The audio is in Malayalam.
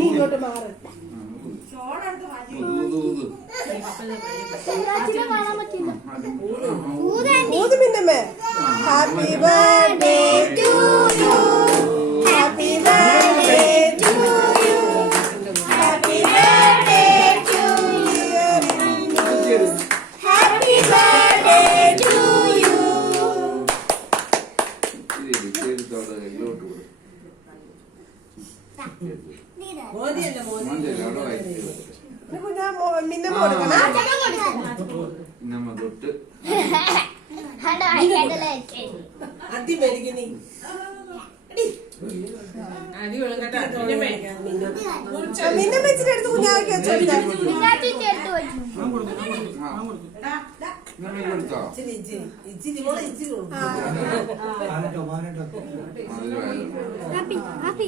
ഇങ്ങോട്ട് മാറി ഊതുമിന്നമ്മേ. Happy birthday to you, happy birthday to you, happy birthday to you, happy birthday to you. Minnamma കൊടുക്കണം. മിന്നമ്മ ഇച്ചിരി എടുത്ത് കുഞ്ഞാവയ്ക്ക് വെച്ചോ. Happy happy